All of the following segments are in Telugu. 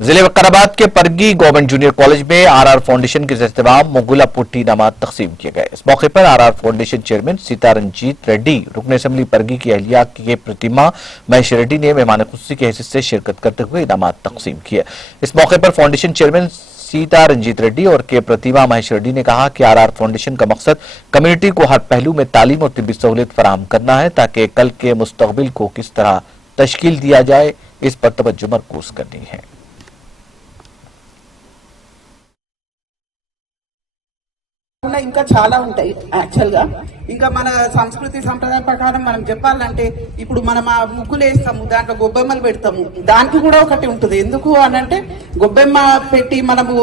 जिले वकाराबाद के परगी गवर्नमेंट जूनियर कॉलेज में आरआर फाउंडेशन के इस्तेमाम मुगुला पुट्टी इनामात तकसीम किए गए। इस मौके पर RR foundation chairman Sita Ranjith Reddy, रुकन असेंबली परगी की अहलिया के प्रतिमा महेश रेड्डी ने मेहमान खुशी के हैसियत से शिरकत करते हुए इनामात तकसीम किए। इस मौके पर फाउंडेशन चेयरमैन सीता रंजीत रेड्डी और के प्रतिमा महेश रेड्डी ने कहा कि आरआर फाउंडेशन का मकसद कम्युनिटी को हर पहलू में तालीम और तिब्बी सहूलियत फराहम करना है ताकि कल के मुस्तकबिल को किस तरह तश्कील दिया जाए इस पर तवज्जो मरकूज करनी है। ఇంకా చాలా ఉంటాయి యాక్చువల్ గా ఇంకా మన సంస్కృతి సంప్రదాయం ప్రకారం మనం చెప్పాలంటే ఇప్పుడు మనం ఆ ముగ్గులు వేస్తాము, దాంట్లో గొబ్బెమ్మలు పెడతాము, దానికి కూడా ఒకటి ఉంటుంది. ఎందుకు అనంటే గొబ్బెమ్మ పెట్టి మనము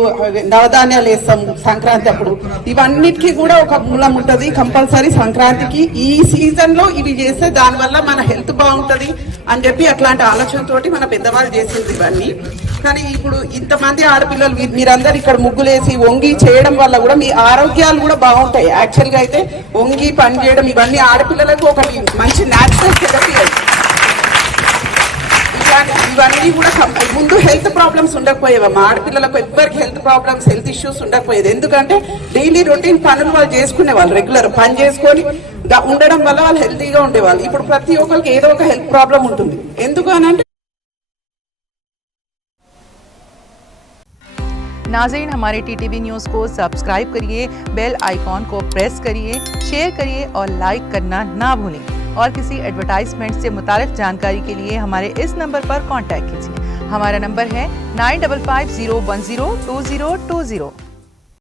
నవధాన్యాలు వేస్తాము సంక్రాంతి అప్పుడు. ఇవన్నిటికీ కూడా ఒక మూలం ఉంటది. కంపల్సరీ సంక్రాంతికి ఈ సీజన్ లో ఇవి చేస్తే దానివల్ల మన హెల్త్ బాగుంటది అని చెప్పి అట్లాంటి ఆలోచనతోటి మన పెద్దవాళ్ళు చేసింది ఇవన్నీ. కానీ ఇప్పుడు ఇంతమంది ఆడపిల్లలు మీరందరూ ఇక్కడ ముగ్గులేసి వంగి చేయడం వల్ల కూడా మీ ఆరోగ్యాలు కూడా బాగుంటాయి. యాక్చువల్ గా అయితే వంగి పని చేయడం ఇవన్నీ ఆడపిల్లలకు ఒక మంచి న్యాచురల్ థెరపీ. ఇవన్నీ కూడా ముందు హెల్త్ ప్రాబ్లమ్స్ ఉండకపోయేవమ్మా, ఆడపిల్లలకు ఎవరికి హెల్త్ ప్రాబ్లమ్స్ హెల్త్ ఇష్యూస్ ఉండకపోయేది. ఎందుకంటే డైలీ రొటీన్ పనులు వాళ్ళు చేసుకునే వాళ్ళు, రెగ్యులర్ పని చేసుకొని ఉండడం వల్ల వాళ్ళు హెల్తీగా ఉండేవాళ్ళు. ఇప్పుడు ప్రతి ఒక్కరికి ఏదో ఒక హెల్త్ ప్రాబ్లం ఉంటుంది. ఎందుకు అనంటే नाज़रीन, हमारे टीटीवी न्यूज़ को सब्सक्राइब करिए, बेल आइकॉन को प्रेस करिए, शेयर करिए और लाइक करना ना भूलें। और किसी एडवर्टाइजमेंट से मुताल्लिक़ जानकारी के लिए हमारे इस नंबर पर कांटेक्ट कीजिए। हमारा नंबर है 9550102020।